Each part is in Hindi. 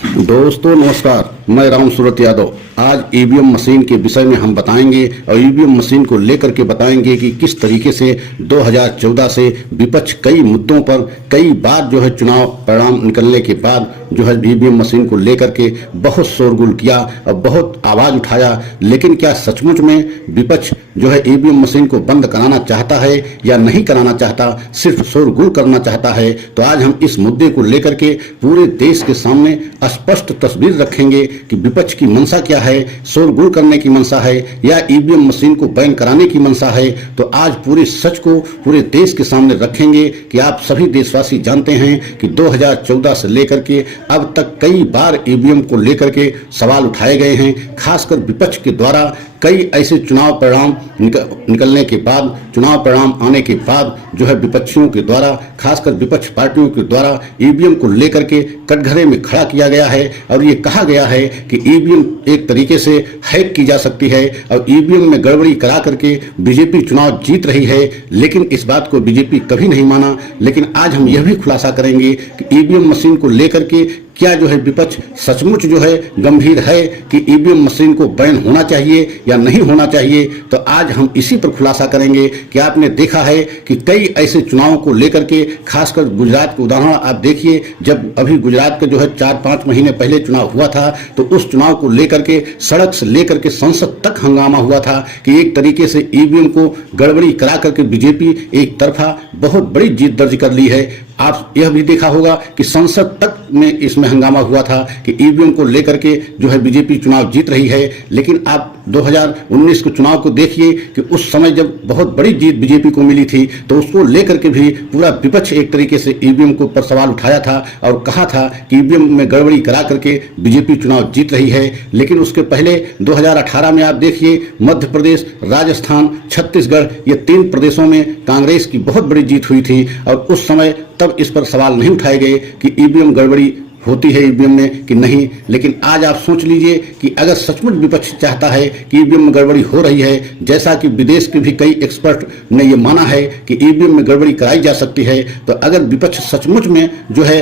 दोस्तों नमस्कार, मैं राम सूरत यादव। आज ईवीएम मशीन के विषय में हम बताएंगे और ईवीएम मशीन को लेकर के बताएंगे कि किस तरीके से 2014 से विपक्ष कई मुद्दों पर कई बार जो है चुनाव परिणाम निकलने के बाद जो है ईवीएम मशीन को लेकर के बहुत शोरगुल किया और बहुत आवाज उठाया। लेकिन क्या सचमुच में विपक्ष जो है ईवीएम मशीन को बंद कराना चाहता है या नहीं कराना चाहता, सिर्फ शोरगुल करना चाहता है? तो आज हम इस मुद्दे को लेकर के पूरे देश के सामने स्पष्ट तस्वीर रखेंगे कि विपक्ष की मंशा क्या है, शोरगुल करने की मंशा है या ईवीएम मशीन को बैन कराने की मंशा है। तो आज पूरे सच को पूरे देश के सामने रखेंगे कि आप सभी देशवासी जानते हैं कि 2014 से लेकर के अब तक कई बार ईवीएम को लेकर के सवाल उठाए गए हैं। खासकर विपक्ष के द्वारा कई ऐसे चुनाव परिणाम निकलने के बाद, चुनाव परिणाम आने के बाद जो है विपक्षियों के द्वारा, खासकर विपक्ष पार्टियों के द्वारा ईवीएम को लेकर के कटघरे में खड़ा किया गया है और ये कहा गया है कि ईवीएम एक तरीके से हैक की जा सकती है और ईवीएम में गड़बड़ी करा करके बीजेपी चुनाव जीत रही है। लेकिन इस बात को बीजेपी कभी नहीं माना। लेकिन आज हम यह भी खुलासा करेंगे कि ईवीएम मशीन को लेकर के क्या जो है विपक्ष सचमुच जो है गंभीर है कि ईवीएम मशीन को बैन होना चाहिए या नहीं होना चाहिए। तो आज हम इसी पर खुलासा करेंगे कि आपने देखा है कि कई ऐसे चुनावों को लेकर के, खासकर गुजरात का उदाहरण आप देखिए, जब अभी गुजरात के जो है 4-5 महीने पहले चुनाव हुआ था तो उस चुनाव को लेकर के सड़क से लेकर के संसद तक हंगामा हुआ था कि एक तरीके से ईवीएम को गड़बड़ी करा करके बीजेपी एक तरफा बहुत बड़ी जीत दर्ज कर ली है। आप यह भी देखा होगा कि संसद तक में इसमें हंगामा हुआ था कि ईवीएम को लेकर के जो है बीजेपी चुनाव जीत रही है। लेकिन आप 2019 के चुनाव को देखिए कि उस समय जब बहुत बड़ी जीत बीजेपी को मिली थी तो उसको लेकर के भी पूरा विपक्ष एक तरीके से ईवीएम के ऊपर सवाल उठाया था और कहा था कि ईवीएम में गड़बड़ी करा करके बीजेपी चुनाव जीत रही है। लेकिन उसके पहले 2018 में आप देखिए मध्य प्रदेश, राजस्थान, छत्तीसगढ़, ये 3 प्रदेशों में कांग्रेस की बहुत बड़ी जीत हुई थी और उस समय तब इस पर सवाल नहीं उठाए गए कि ईवीएम गड़बड़ी होती है ईवीएम में कि नहीं। लेकिन आज आप सोच लीजिए कि अगर सचमुच विपक्ष चाहता है कि ईवीएम में गड़बड़ी हो रही है, जैसा कि विदेश के भी कई एक्सपर्ट ने ये माना है कि ईवीएम में गड़बड़ी कराई जा सकती है, तो अगर विपक्ष सचमुच में जो है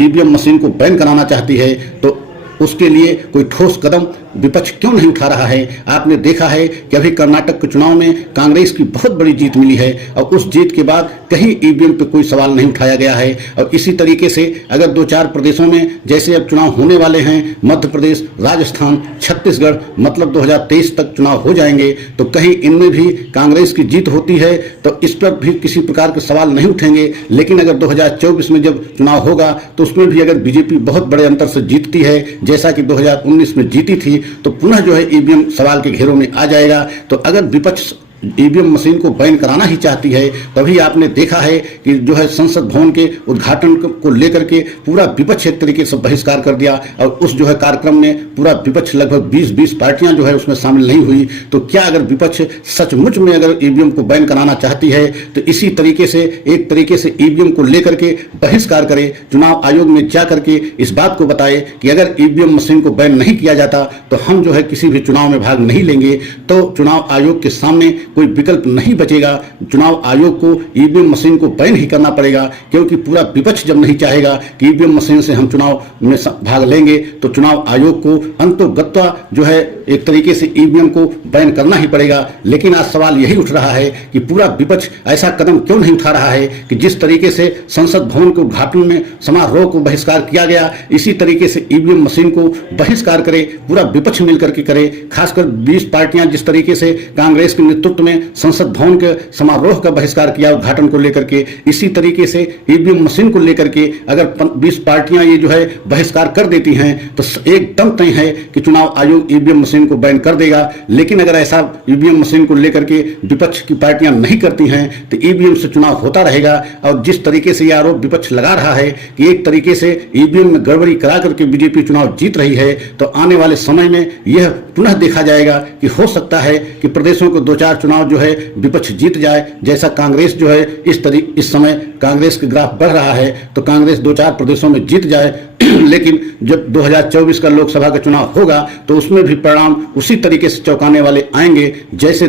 ईवीएम मशीन को बैन कराना चाहती है तो उसके लिए कोई ठोस कदम विपक्ष क्यों नहीं उठा रहा है? आपने देखा है कि अभी कर्नाटक के चुनाव में कांग्रेस की बहुत बड़ी जीत मिली है और उस जीत के बाद कहीं ईवीएम पे कोई सवाल नहीं उठाया गया है। और इसी तरीके से अगर 2-4 प्रदेशों में जैसे अब चुनाव होने वाले हैं, मध्य प्रदेश, राजस्थान, छत्तीसगढ़, मतलब 2023 तक चुनाव हो जाएंगे, तो कहीं इनमें भी कांग्रेस की जीत होती है तो इस पर भी किसी प्रकार के सवाल नहीं उठेंगे। लेकिन अगर 2024 में जब चुनाव होगा तो उसमें भी अगर बीजेपी बहुत बड़े अंतर से जीतती है, जैसा कि 2019 में जीती थी, तो पुनः जो है ईवीएम सवाल के घेरों में आ जाएगा। तो अगर विपक्ष ईवीएम मशीन को बैन कराना ही चाहती है, तभी आपने देखा है कि जो है संसद भवन के उद्घाटन को लेकर के पूरा विपक्ष एक तरीके से बहिष्कार कर दिया और उस जो है कार्यक्रम में पूरा विपक्ष लगभग 20 पार्टियां जो है उसमें शामिल नहीं हुई। तो क्या अगर विपक्ष सचमुच में अगर ईवीएम को बैन कराना चाहती है तो इसी तरीके से एक तरीके से ईवीएम को लेकर के बहिष्कार करे, चुनाव आयोग में जा करके इस बात को बताए कि अगर ईवीएम मशीन को बैन नहीं किया जाता तो हम जो है किसी भी चुनाव में भाग नहीं लेंगे। तो चुनाव आयोग के सामने कोई विकल्प नहीं बचेगा, चुनाव आयोग को ईवीएम मशीन को बैन ही करना पड़ेगा, क्योंकि पूरा विपक्ष जब नहीं चाहेगा कि ईवीएम मशीन से हम चुनाव में भाग लेंगे तो चुनाव आयोग को अंतोगत्वा जो है एक तरीके से ईवीएम को बैन करना ही पड़ेगा। लेकिन आज सवाल यही उठ रहा है कि पूरा विपक्ष ऐसा कदम क्यों नहीं उठा रहा है कि जिस तरीके से संसद भवन के उद्घाटन में समारोह को बहिष्कार किया गया, इसी तरीके से ईवीएम मशीन को बहिष्कार करे, पूरा विपक्ष मिलकर के करे। खासकर 20 पार्टियां जिस तरीके से कांग्रेस के नेतृत्व में संसद भवन के समारोह का बहिष्कार किया उद्घाटन को लेकर के, इसी तरीके से ईवीएम मशीन को लेकर के अगर 20 पार्टियां ये जो है बहिष्कार कर देती हैं तो एकदम तय है कि चुनाव आयोग ईवीएम मशीन को बैन कर देगा। लेकिन अगर ऐसा ईवीएम मशीन को लेकर के विपक्ष की पार्टियां नहीं करती हैं तो ईवीएम से चुनाव होता रहेगा। और जिस तरीके से यह आरोप विपक्ष लगा रहा है कि एक तरीके से ईवीएम में गड़बड़ी करा करके बीजेपी चुनाव जीत रही है, तो आने वाले समय में यह पुनः देखा जाएगा कि हो सकता है कि प्रदेशों को 2-4 चुनाव जो है विपक्ष जीत जाए। जैसा कांग्रेस जो है इस समय कांग्रेस के ग्राफ बढ़ रहा है तो कांग्रेस 2-4 प्रदेशों में जीत जाए। लेकिन जब 2024 का लोकसभा का चुनाव होगा तो उसमें भी परिणाम उसी तरीके से चौंकाने वाले आएंगे जैसे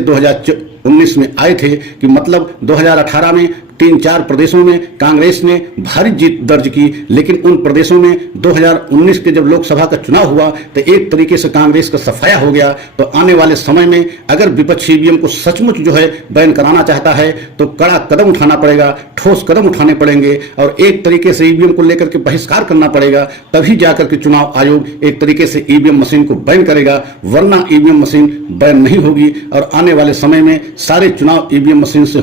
2019 में आए थे कि मतलब 2018 में 3-4 प्रदेशों में कांग्रेस ने भारी जीत दर्ज की, लेकिन उन प्रदेशों में 2019 के जब लोकसभा का चुनाव हुआ तो एक तरीके से कांग्रेस का सफाया हो गया। तो आने वाले समय में अगर विपक्ष ईवीएम को सचमुच जो है बैन कराना चाहता है तो कड़ा कदम उठाना पड़ेगा, ठोस कदम उठाने पड़ेंगे और एक तरीके से ईवीएम को लेकर के बहिष्कार करना पड़ेगा, तभी जाकर के चुनाव आयोग एक तरीके से ईवीएम मशीन को बैन करेगा, वरना ईवीएम मशीन बैन नहीं होगी और आने वाले समय में सारे चुनाव ईवीएम मशीन से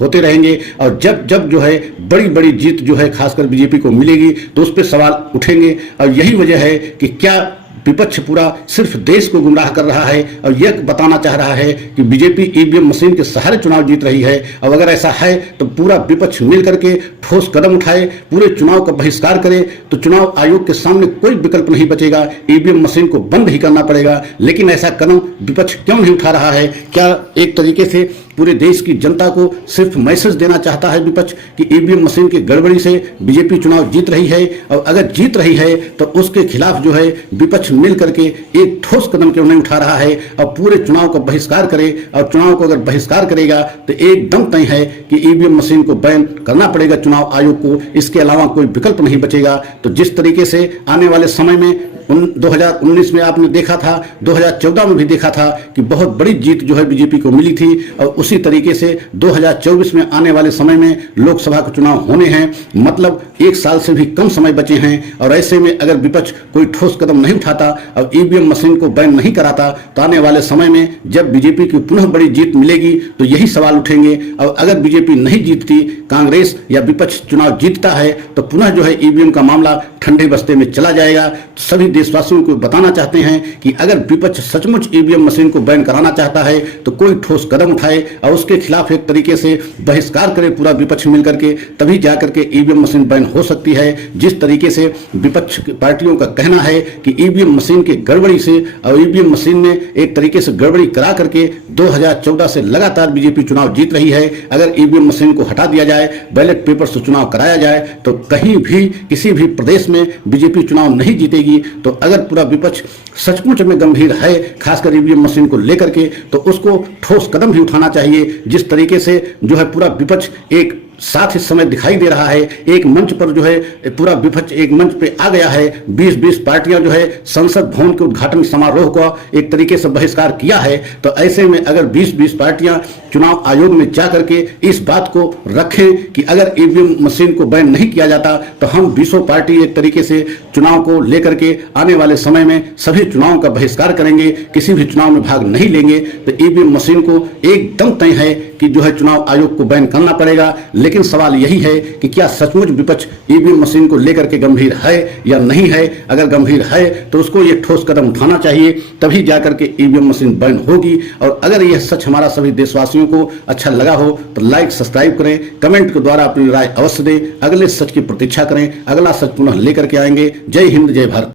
होते रहेंगे। और जब जब जो है बड़ी बड़ी जीत जो है खासकर बीजेपी को मिलेगी तो उस पर सवाल उठेंगे। और यही वजह है कि क्या विपक्ष पूरा सिर्फ देश को गुमराह कर रहा है और यह बताना चाह रहा है कि बीजेपी ईवीएम मशीन के सहारे चुनाव जीत रही है। और अगर ऐसा है तो पूरा विपक्ष मिल करके ठोस कदम उठाए, पूरे चुनाव का बहिष्कार करे, तो चुनाव आयोग के सामने कोई विकल्प नहीं बचेगा, ईवीएम मशीन को बंद ही करना पड़ेगा। लेकिन ऐसा कदम विपक्ष क्यों नहीं उठा रहा है? क्या एक तरीके से पूरे देश की जनता को सिर्फ मैसेज देना चाहता है विपक्ष कि ईवीएम मशीन की गड़बड़ी से बीजेपी चुनाव जीत रही है? और अगर जीत रही है तो उसके खिलाफ जो है विपक्ष मिल करके एक ठोस कदम क्यों नहीं उठा रहा है और पूरे चुनाव का बहिष्कार करे? और चुनाव को अगर बहिष्कार करेगा तो एकदम तय है कि ईवीएम मशीन को बैन करना पड़ेगा चुनाव आयोग को, इसके अलावा कोई विकल्प नहीं बचेगा। तो जिस तरीके से आने वाले समय में 2019 में आपने देखा था, 2014 में भी देखा था कि बहुत बड़ी जीत जो है बीजेपी को मिली थी, और उसी तरीके से 2024 में आने वाले समय में लोकसभा के चुनाव होने हैं, मतलब एक साल से भी कम समय बचे हैं। और ऐसे में अगर विपक्ष कोई ठोस कदम नहीं उठाता और ईवीएम मशीन को बैन नहीं कराता तो आने वाले समय में जब बीजेपी की पुनः बड़ी जीत मिलेगी तो यही सवाल उठेंगे। और अगर बीजेपी नहीं जीतती, कांग्रेस या विपक्ष चुनाव जीतता है तो पुनः जो है ईवीएम का मामला ठंडे बस्ते में चला जाएगा। तो सभी देशवासियों को बताना चाहते हैं कि अगर विपक्ष सचमुच ईवीएम मशीन को बैन कराना चाहता है तो कोई ठोस कदम उठाए और उसके खिलाफ एक तरीके से बहिष्कार करे पूरा विपक्ष मिलकर के, तभी जाकर के ईवीएम मशीन बैन हो सकती है। जिस तरीके से विपक्ष पार्टियों का कहना है कि ईवीएम मशीन के गड़बड़ी से और ईवीएम मशीन में एक तरीके से गड़बड़ी करा करके 2014 से लगातार बीजेपी चुनाव जीत रही है। अगर ईवीएम मशीन को हटा दिया जाए, बैलेट पेपर से चुनाव कराया जाए तो कहीं भी किसी भी प्रदेश में बीजेपी चुनाव नहीं जीतेगी। तो अगर पूरा विपक्ष सचमुच में गंभीर है खासकर ईवीएम मशीन को लेकर के, तो उसको ठोस कदम भी उठाना चाहिए। जिस तरीके से जो है पूरा विपक्ष एक साथ इस समय दिखाई दे रहा है, एक मंच पर जो है पूरा विपक्ष एक मंच पे आ गया है। 20-20 पार्टियां जो है संसद भवन के उद्घाटन समारोह का एक तरीके से बहिष्कार किया है। तो ऐसे में अगर 20-20 पार्टियां चुनाव आयोग में जाकर के इस बात को रखें कि अगर ईवीएम मशीन को बैन नहीं किया जाता तो हम 20 पार्टी एक तरीके से चुनाव को लेकर के आने वाले समय में सभी चुनाव का बहिष्कार करेंगे, किसी भी चुनाव में भाग नहीं लेंगे, तो ईवीएम मशीन को एकदम तय है कि जो है चुनाव आयोग को बैन करना पड़ेगा। लेकिन सवाल यही है कि क्या सचमुच विपक्ष ईवीएम मशीन को लेकर के गंभीर है या नहीं है? अगर गंभीर है तो उसको ये ठोस कदम उठाना चाहिए, तभी जाकर के ईवीएम मशीन बैन होगी। और अगर यह सच हमारा सभी देशवासियों को अच्छा लगा हो तो लाइक सब्सक्राइब करें, कमेंट के द्वारा अपनी राय अवश्य दें, अगले सच की प्रतीक्षा करें। अगला सच पुनः लेकर के आएंगे। जय हिंद, जय भारत।